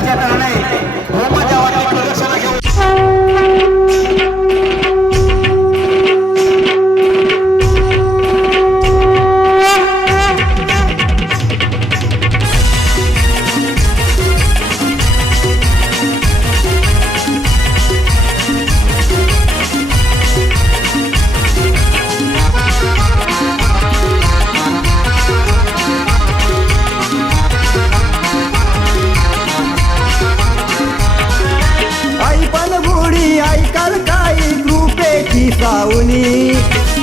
Bachata. कलकाई कृपेची Savani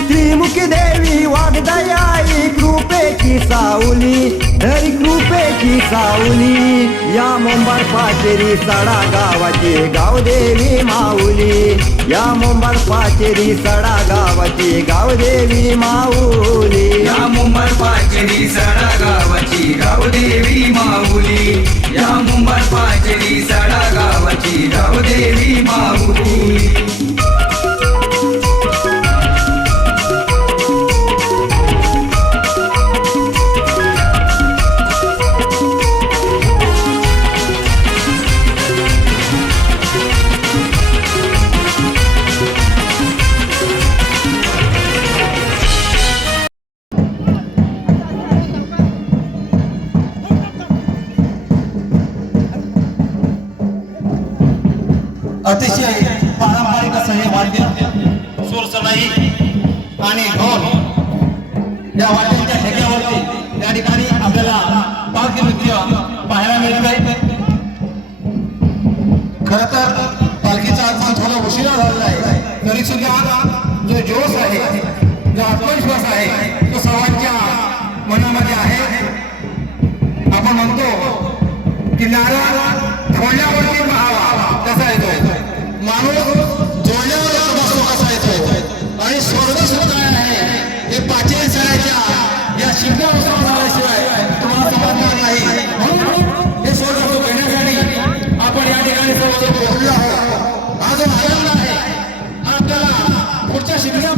त्रिमुखी देवी वागदयाई कृप कृपेची सावली धरी कृपेची सावली. या मुंबार पाचेरी सडा गावाची गावदेवी माऊली. या मुंबार पाचेरी सडा गावाची गावदेवी माऊली. या मुंबार पाचेरी सडा गावाची गावदेवी माऊली. या मुंबार पाचेरी सडा गावाची गावदेवी माऊली. आहे तरी सुद्धा जो जोश आहे, जो आत्मविश्वास आहे तो सर्वांच्या मनामध्ये आहे. आपण म्हणतो की नारळ ढोळण्यावरती पहावा, कसा येतो माणूस जोडल्यावर बसतो, कसा येतो आणि स्वर्ग सुद्धा आहे? हे पाचवी सणाच्या या शिमगा उत्सव झाल्याशिवाय तुम्हाला समजणार नाही. म्हणून हे स्वर्ग घेण्यासाठी आपण या ठिकाणी सर्वजण पोहोचलो आपल्याला पुढच्या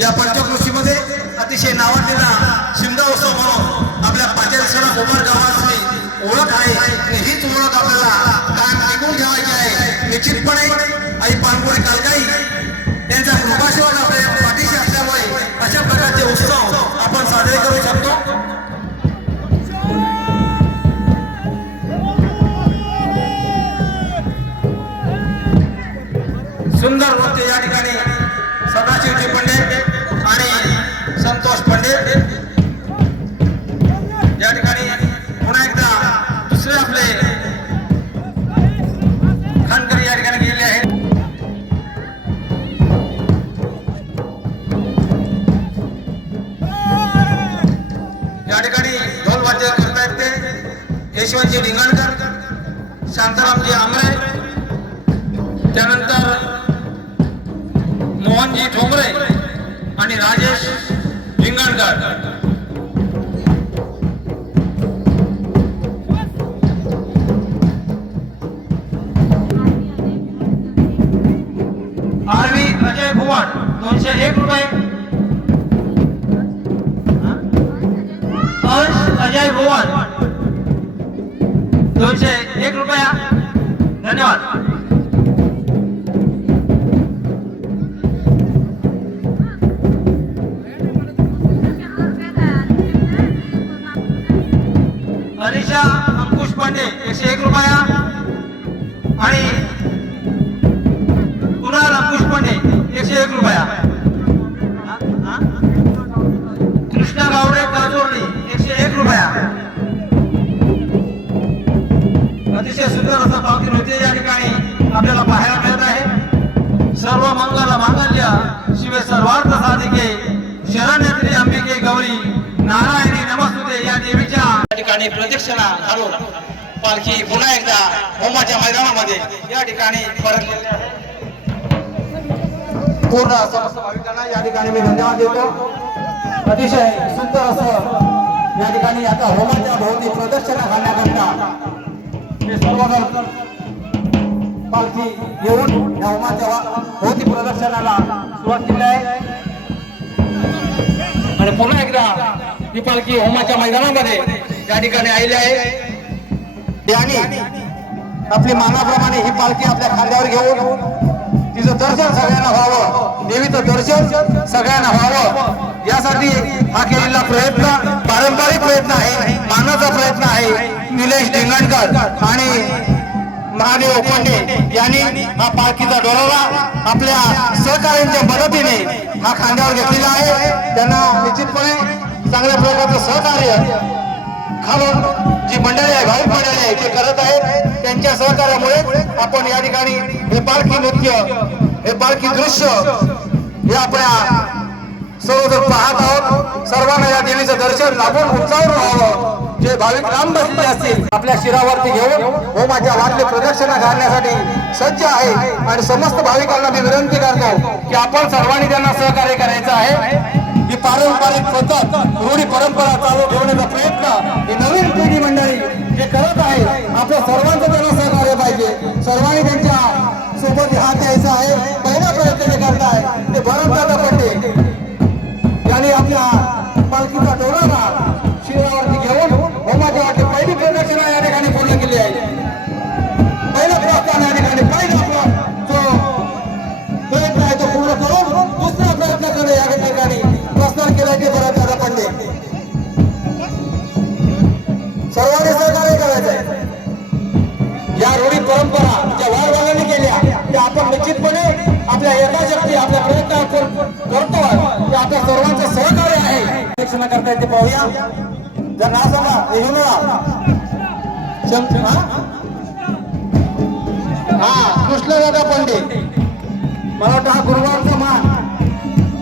या पंचकृषीमध्ये अतिशय नावाजलेला शिमगा उत्सव म्हणून आपल्या पाटील सणा उमर गावाची ओळख आहे. हीच ओळख आपल्याला काम टिकून ठेवायची आहे. निश्चितपणे या ठिकाणी पुन्हा एकदा दुसरे आपले खानकरी या ठिकाणी गेले आहेत. या ठिकाणी ढोल वाद्य करता येते यशवंतजी ढिंगणकर शांतारामजी आमरे त्यानंतर मोहनजी ठोंबरे आणि राजेश हिंगणकर आरवी अजय भुवन दोनशे एक रुपये. अंश अजय भुवन दोनशे एक रुपया. धन्यवाद. अध्यक्षा अंकुश पांडे एकशे एक रुपया आणि कुणाल अंकुश पांडे एकशे एक रुपया. कृष्णा गावडे काजोर्ली एकशे एक रुपया. अतिशय सुंदर असा पावती नृत्य या ठिकाणी. आपल्याला पाहायला मिळत आहे. सर्व मंगल मांगल्य शिवे सर्वार्थ साधिके शरण्यत्री अंबिके गौरी नारायण ठिकाणी प्रदक्षिणा घालून पालखी पुन्हा एकदा होमाच्या मैदानामध्ये या ठिकाणी पूर्ण समस्त भाविकांना या ठिकाणी मी धन्यवाद देतो. अतिशय सुंदर असं या ठिकाणी आता होमाच्या भोवती प्रदक्षिणा घालण्याकरता हे सर्वजण पालखी येऊन या होमाच्या भोवती प्रदर्शनाला सुरुवात केली आहे. आणि पुन्हा एकदा ही पालखी होमाच्या मैदानामध्ये या ठिकाणी आलेले आहे. आणि आपली मानाप्रमाणे ही पालखी आपल्या खांद्यावर घेऊन तिचं दर्शन सगळ्यांना व्हावं देवीचं दर्शन सगळ्यांना व्हावं. यासाठी हा केलेला प्रयत्न पारंपरिक प्रयत्न आहे मानाचा प्रयत्न आहे. निलेश डेंगणकर आणि महादेव पंडे यांनी हा पालखीचा डोलावा आपल्या सहकार्यांच्या मदतीने हा खांद्यावर घेतलेला आहे. त्यांना निश्चितपणे चांगल्या प्रकारचं सहकार्य खालून जी मंडळी आहे भाविक मंडळी आहे ते करत आहेत त्यांच्या सहकार्यामुळे आपण या ठिकाणी हे पालखी नृत्य हे पालखी दृश्य हे आपल्या सर्वजण पाहत आहोत. सर्वांना या देवीचं दर्शन लाभून उत्साहून व्हावं. जे भाविक राम बसले असतील आपल्या शिरावरती घेऊन होमाच्या वाद्य प्रदर्शना घालण्यासाठी सज्ज आहे. आणि समस्त भाविकांना मी विनंती करतो की आपण सर्वांनी त्यांना सहकार्य करायचं आहे. ही पारंपरिक पद्धत रूढी परंपरा चालू ठेवण्याचा प्रयत्न ही नवीन पिढी मंडळी जे करत आहे आपल्या सर्वांचं त्यांना सहकार्य पाहिजे. सर्वांनी त्यांच्या परंपरा ज्या वारवालांनी केल्या त्या आपण निश्चितपणे आपल्या यथाशक्ती आपल्या प्रयत्न आपण करतो ते आपल्या सर्वांचं सहकार्य आहे. निरीक्षण करता येते पाहूया. जर नाव सांगा हे घेऊन या. शं- हा? हा कृष्णदादा पंडे. मला वाटतं हा गुरुवारचा मान.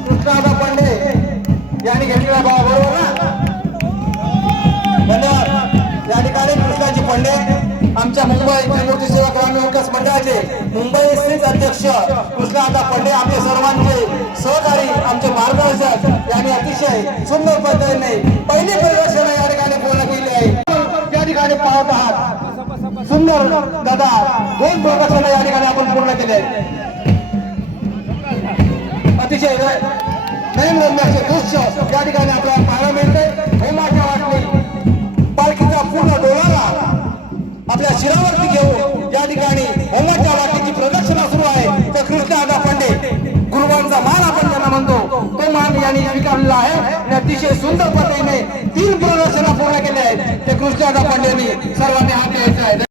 कृष्णदादा पंडे यांनी घेतलेला भाव बरोबर ना? मुंबई त्रिमूर्ती सेवा ग्रामीण विकास मंडळाचे मुंबई स्थित अध्यक्ष कृष्णादा पंडे आपले सर्वांचे सहकारी आमचे मार्गदर्शक यांनी अतिशय सुंदर पद्धतीने पहिली प्रदर्शन या ठिकाणी पूर्ण केली आहे. या ठिकाणी पाहत आहात. सुंदर दादा दोन प्रदर्शन या ठिकाणी आपण पूर्ण केले अतिशय नयन रम्याचे दृश्य या ठिकाणी आपल्याला पाहायला मिळते. हे माझे मान यांनी आहे. आणि अतिशय सुंदर पद्धतीने तीन प्रदर्शना पूर्ण केले आहेत. ते कृष्णदादा पंडेंनी सर्वांनी हात द्यायचे आहे